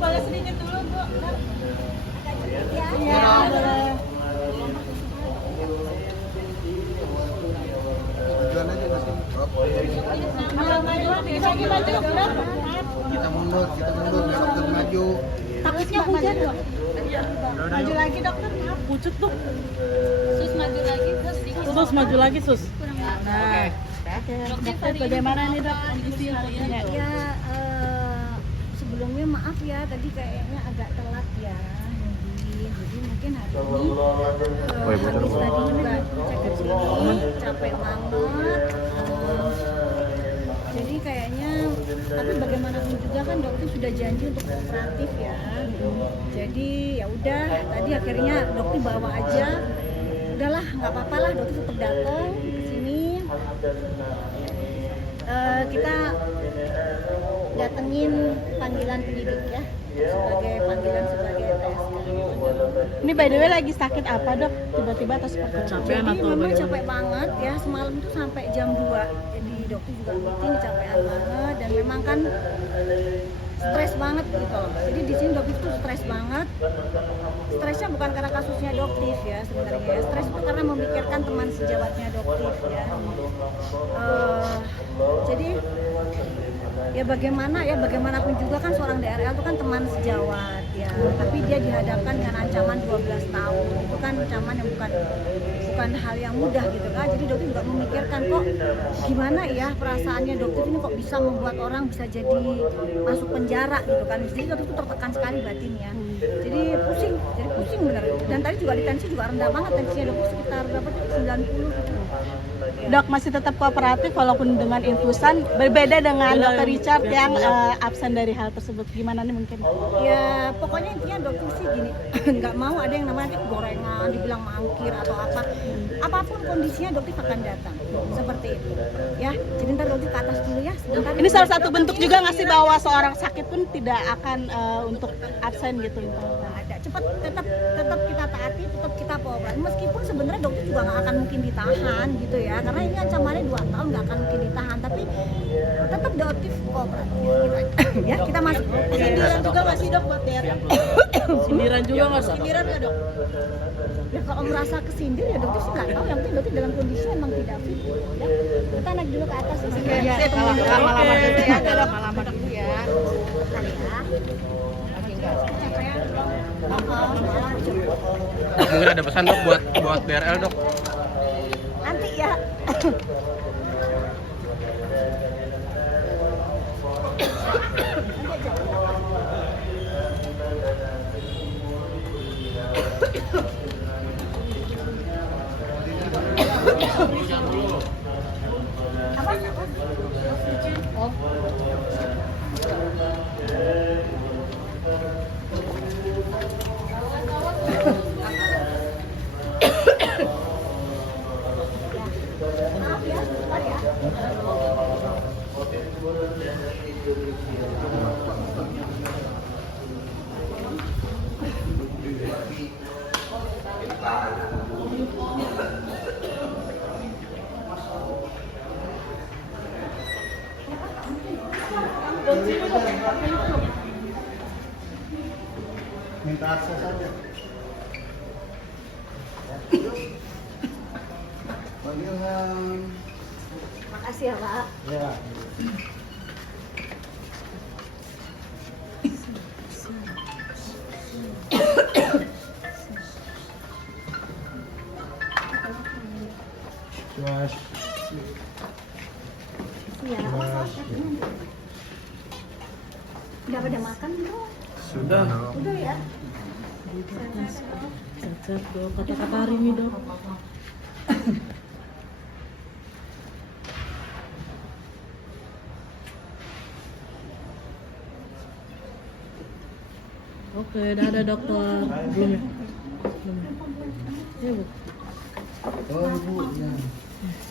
boleh sedikit dulu, Bu. Ya. Iya, boleh. Tujuan aja nanti. Lagi maju, Dok. Kita mundur biar dokter maju. Takutnya hujan dok. Maju lagi, Dokter. Maaf, pucuk tuh. Sus maju lagi, terus sedikit. Sus maju lagi, Sus. Nah, Dokter, bagaimana nih, Dok? Kondisi hari ini? Ya sebelumnya maaf ya tadi kayaknya agak telat ya. Jadi mungkin hari ini habis tadi juga cek ke sini capek banget. Jadi kayaknya tapi bagaimanapun juga kan dokter sudah janji untuk kooperatif ya. Jadi ya udah tadi akhirnya dokter bawa aja. Udahlah nggak apa-apa lah dokter tetap datang ke sini. Kita datengin panggilan penyidik ya sebagai panggilan sebagai PSK. Ini by the way lagi sakit apa, Dok? Tiba-tiba atau seperti kecapean Jadi atau memang bagaimana? capek banget ya, semalam itu sampai jam 2. Jadi dokter juga meeting kecapean banget dan memang kan stres banget gitu loh. Jadi di sini dokter tuh stres banget. Stresnya bukan karena kasusnya dokter ya sebenarnya. Stres itu karena memikirkan teman sejawatnya dokter ya. Jadi ya bagaimanapun juga kan seorang DRL itu kan teman sejawat ya, tapi dia dihadapkan dengan ancaman 12 tahun. Itu kan ancaman yang bukan hal yang mudah gitu kan. Jadi dokter juga memikirkan kok gimana ya perasaannya dokter ini kok bisa membuat orang bisa jadi masuk penjara gitu kan. Jadi dokter itu tertekan sekali batinnya. Jadi pusing bener. Dan tadi juga tensi juga rendah banget, tensinya dokter sekitar berapa tadi 90 gitu. Dok masih tetap kooperatif walaupun dengan infusan, berbeda dengan Dokter Richard yang absen dari hal tersebut. Gimana nih mungkin? Ya pokoknya intinya dokter sih gini, nggak mau ada yang namanya gorengan, dibilang mangkir atau apa. Apapun kondisinya dokter akan datang, seperti itu. Ya, jadi ntar dokter ke atas dulu ya. Sebentar. Ini salah satu bentuk juga nggak sih bahwa seorang sakit pun tidak akan untuk absen gitu? Nah, ada cepat tetap kita taati, tetap kita kooperatif. Meskipun sebenarnya dokter juga nggak akan mungkin ditahan gitu ya, karena ini ancamannya 2 tahun nggak akan mungkin ditahan. Tapi tetap dokter kooperatif. Ya kita masuk. Sindiran juga masih, Dok, buat DRL? Sindiran juga nggak? Sindiran nggak, Dok? Ya kalau merasa kesindir ya dokter sih nggak tahu. Yang penting dokter dalam kondisi emang tidak fit. Ya kita naik dulu ke atas ya. Ya, lama-lama gitu ya, Dok. Lama-lama dulu ya. Mungkin ada pesan dok buat DRL dok. Nanti ya. Minta akses saja. Panggilan. Makasih ya Pak. Ya. Cuas. Iya. Udah pada makan belum? Sudah. Udah ya. Sehat, Dok. Kata-kata hari ini, Dok. Oke, dadah dokter. Belum ya? Belum ya? Iya, Bu. Oh ibu. Ya.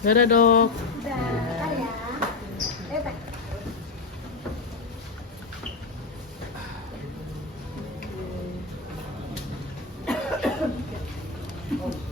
Dadah, Dok. Udah ya. Pak. Oh.